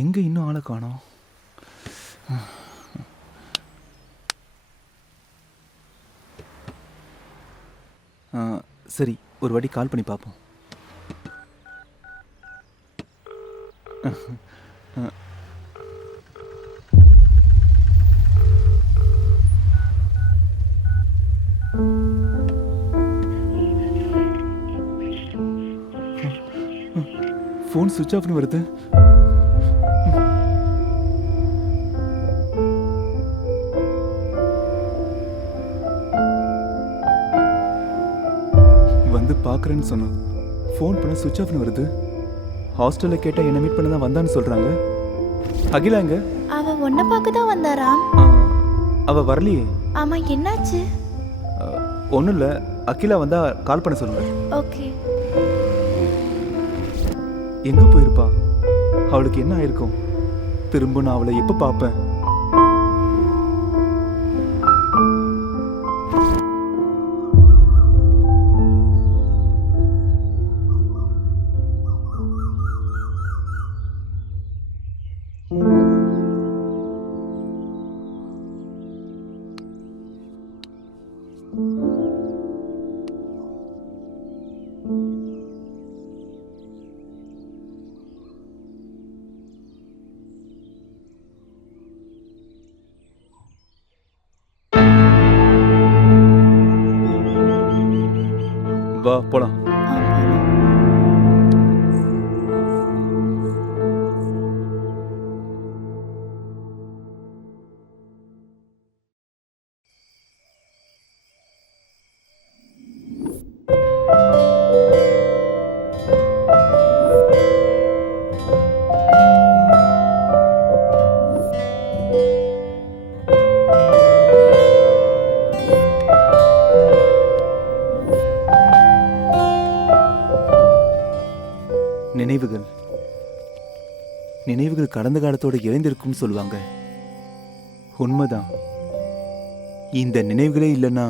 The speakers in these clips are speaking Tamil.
எங்க இன்னும் ஆளை காணோம்? சரி, ஒரு வாட்டி கால் பண்ணி பார்ப்போம். ஃபோன் சுவிட்ச் ஆஃப்னு வருது. வந்து பார்க்குறேன்னு சொன்னான். ஃபோன் பண்ண சுவிட்ச் ஆஃப்னு வருது. ஹாஸ்டலில் கேட்டால் என்ன மீட் பண்ண தான் வந்தான்னு சொல்கிறாங்க. அகிலா எங்க? அவ உன்னை பார்க்க தான் வந்தாரா? அவ வரலையே. ஆமா, என்னாச்சு? ஒன்றும் இல்லை, அகிலா வந்தா கால் பண்ண சொல்லுங்க. ஓகே. எங்கே போயிருப்பா? அவளுக்கு என்ன ஆயிருக்கும்? திரும்ப நான் அவளை எப்போ பார்ப்பேன்? வா போலாம். நினைவுகள் நினைவுகள் கடந்த காலத்தோட இணைந்திருக்கும்னு சொல்லுவாங்க. உண்மைதான். இந்த நினைவுகளே இல்லைன்னா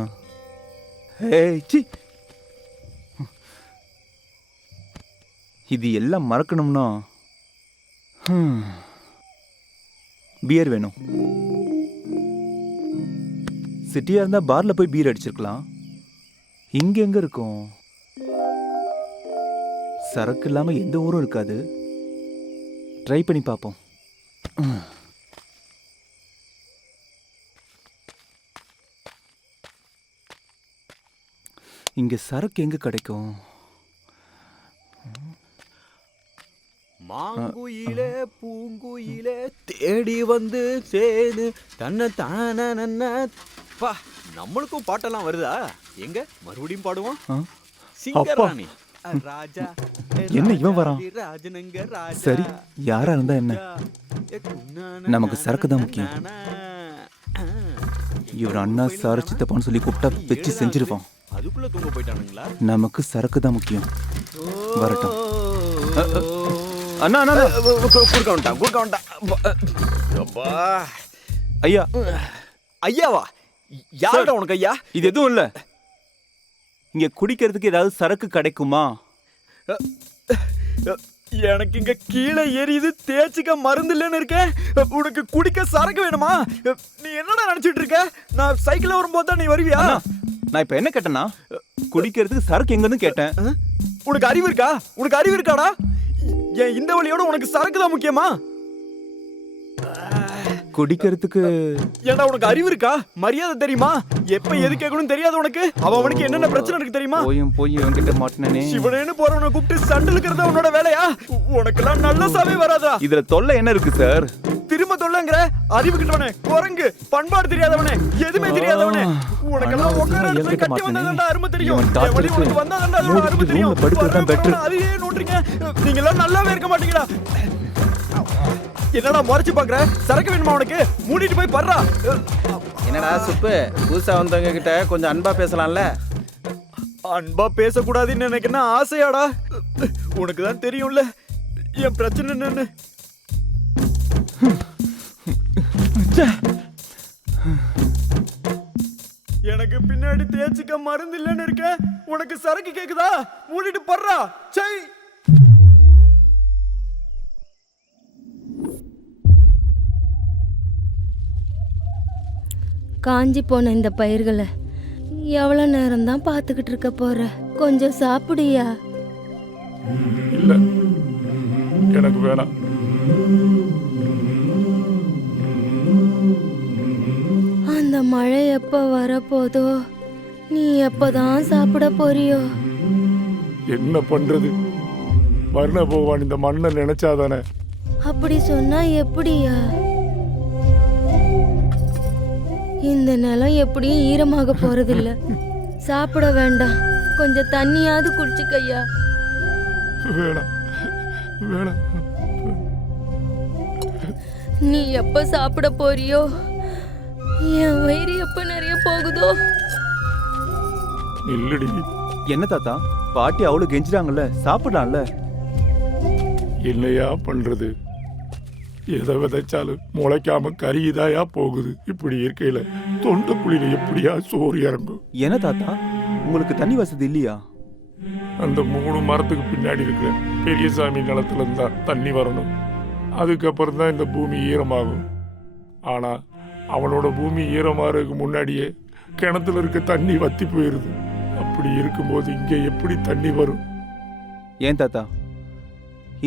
இது எல்லாம் மறக்கணும்னா பியர் வேணும். சிட்டியா இருந்தா பார்ல போய் பீர் அடிச்சிருக்கலாம். இங்க எங்க இருக்கும்? சரக்கு இல்லாமல் எந்த ஊரும் இருக்காது. ட்ரை பண்ணி பார்ப்போம். இங்க சரக்கு எங்க கிடைக்கும்? மாங்குயிலே பூங்குயிலே தேடி வந்து சேது தன்னை தான பா. நம்மளுக்கும் பாட்டெல்லாம் வருதா? எங்க மறுபடியும் பாடுவோம். சிங்கராணி ராஜா. என்ன இவன் வரான்? சரி, யாரா இருந்தா என்ன, நமக்கு சரக்கு தான் முக்கியம். இவர் அண்ணா சார சித்தப்பான்னு சொல்லி கூப்பிட்டா வச்சு செஞ்சிருவான். அதுக்குள்ள தூங்க போயிட்டானுங்களா? நமக்கு சரக்கு தான் முக்கியம். வரட்டும். அண்ணா அண்ணா குறுக்க வந்துட்டான். ஐயா. ஐயாவா? யார்டா உனக்கு ஐயா? இது எதுவும் இல்லை. இங்க குடிக்கிறதுக்கு ஏதாவது சரக்கு கிடைக்குமா? எனக்கு இங்க கீழே எரியுது, தேய்ச்சிக்க மருந்து இல்லைன்னு இருக்கேன். உனக்கு குடிக்க சரக்கு வேணுமா? நீ என்னடா நினைச்சிட்டு இருக்க? நான் சைக்கிள் வரும்போது தான் நீ வருவியா? நான் இப்ப என்ன கேட்டேன்னா, குடிக்கிறதுக்கு சரக்கு எங்கன்னு கேட்டேன். உனக்கு அறிவு இருக்கா? உனக்கு அறிவு இருக்காடா? என் இந்த வழியோட உனக்கு சரக்கு தான் முக்கியமா? குடிக்கிறதுக்கு ஏன்டா உனக்கு அறிவு இருக்கா? மரியாதை தெரியுமா? எப்ப எது கேட்கணும் தெரியாது உனக்கு? அவனுக்கு என்னென்ன பிரச்சனை இருக்கு தெரியுமா? போய் என்கிட்ட மாட்டினே. சிவனேன்னு போறவனை கூப்பிட்டு சண்டலுக்கிறதா உன்னோட வேலையா? உனக்கெல்லாம் நல்ல சாவே வராதா? இதுல தொல்லை என்ன இருக்கு சார்? திரும்ப தொல்லைங்கிற? அறிவு கிட்டவனே, குரங்கு, பண்பாடு தெரியாதவனே, எதுவுமே தெரியாதவனே. உனக்கெல்லாம் உட்கார இடத்துல கட்டி வந்தா அருமை தெரியும். என் வழி உனக்கு வந்தா அதோட அருமை தெரியும். அதையே நோட்டுறீங்க. நீங்க எல்லாம் நல்லாவே இருக்க மாட்டீங்களா? என்னடா முறைச்சு பாக்குற? சரக்கு வேணுமா உனக்கு? மூடிட்டு போய் பர்றா. என்னடா சுப்பு, புதுசா வந்தவங்க கிட்ட கொஞ்சம் அன்பா பேசலாம்ல? அன்பா பேசக்கூடாதுன்னு எனக்கு என்ன ஆசையாடா? உனக்கு தான் தெரியும்ல என் பிரச்சனை என்னன்னு. எனக்கு பின்னாடி தேய்ச்சிக்க மருந்து இல்லைன்னு இருக்க. உனக்கு சரக்கு கேக்குதா? மூடிட்டு பர்றா. சை. காஞ்சி போன இந்த பயிர்களை எவ்வளோ நேரம் தான் பார்த்துக்கிட்டு இருக்க போற? கொஞ்சம் சாப்பிடுயா. இல்லை, எனக்கு வேணாம். அந்த மழை எப்போ வரப்போதோ, நீ எப்போதான் சாப்பிட போறியோ? என்ன பண்றது? வர்ண பகவான் இந்த மண்ணை நினைச்சாதானே. அப்படி சொன்னா எப்படியா? இந்த நிலம் எப்படியும் ஈரமாக போறதில்ல. சாப்பிட வேண்டாம், கொஞ்சம் தண்ணியாவது குடிச்சுக்கையா. வேணாம் வேணாம். நீ எப்ப சாப்பிட போறியோ, என் வயிறு எப்ப நிறைய போகுதோ. இல்லடி. என்ன தாத்தா, பாட்டி அவ்வளோ கெஞ்சிட்டாங்கல்ல, சாப்பிடலாம்ல. என்னையா பண்றது? எதை விதைச்சாலும் முளைக்காம கரியுதாயா போகுது. இப்படி இருக்கையில தொண்டை குழியில எப்படியா சோறு இறங்கும்? என்ன தாத்தா, உங்களுக்கு தண்ணி வசதி இல்லையா? அந்த 3 மரத்துக்கு பின்னாடி இருக்கிற பெரியசாமி நிலத்துல இருந்தா தண்ணி வரணும். அதுக்கப்புறம் தான் இந்த பூமி ஈரமாகும். ஆனா அவனோட பூமி ஈரமாறதுக்கு முன்னாடியே கிணத்துல இருக்க தண்ணி வத்தி போயிருது. அப்படி இருக்கும்போது இங்க எப்படி தண்ணி வரும்? ஏன் தாத்தா,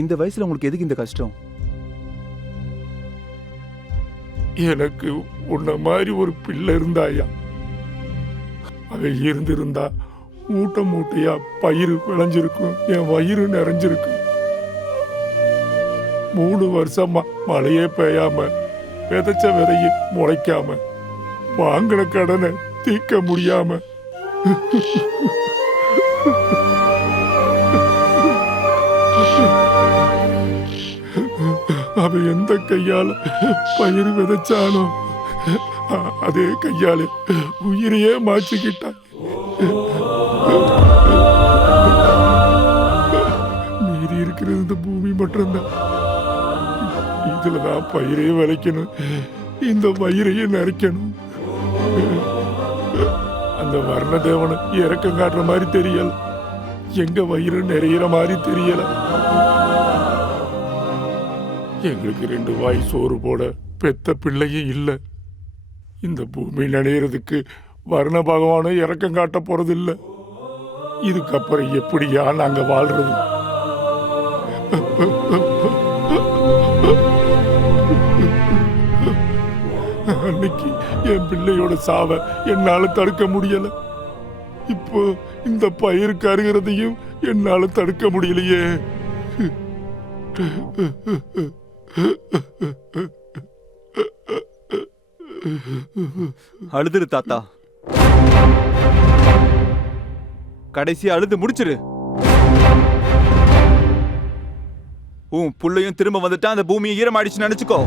இந்த வயசுல உங்களுக்கு எதுக்கு இந்த கஷ்டம்? எனக்கு உன்ன மாதிரி ஒரு பிள்ளை இருந்தாயா, அவ இருந்திருந்தா மூட்டை மூட்டையா பயிர் விளைஞ்சிருக்கும், என் வயிறு நிறைஞ்சிருக்கும். 3 வருஷமா மழையே பெய்யாம விதைச்ச விதையை முளைக்காம வாங்கின கடனை தீர்க்க முடியாம அவ எந்த கையால பயிர் விதைச்சானோ அதே கையால உயிரையே மாற்றிக்கிட்டான். மீறி இருக்கிறது இந்த பூமி மட்டும்தான். இதுலதான் பயிரே விளைக்கணும், இந்த பயிரையே நரைக்கணும். அந்த வர்ணதேவனை இறக்கம் காட்டுற மாதிரி தெரியல, எங்க வயிறு நிறையிற மாதிரி தெரியல. எங்களுக்கு 2 வாய் சோறு போட பெத்த பிள்ளையே இல்லை. இந்த பூமி நனையிறதுக்கு வர்ண பகவானும் இறக்கம் காட்ட போறது இல்ல. இதுக்கப்புறம் எப்படியா நாங்க வாழ்றது? அன்னைக்கு என் பிள்ளையோட சாவை என்னால தடுக்க முடியல. இப்போ இந்த பயிர் கருகிறதையும் என்னால தடுக்க முடியலையே. அழுதுரு தாத்தா, கடைசி அழுது முடிச்சிரு. உன் புள்ளையும் திரும்ப வந்துட்டா அந்த பூமியை ஈரமாயிடுச்சு நினைச்சுக்கோ.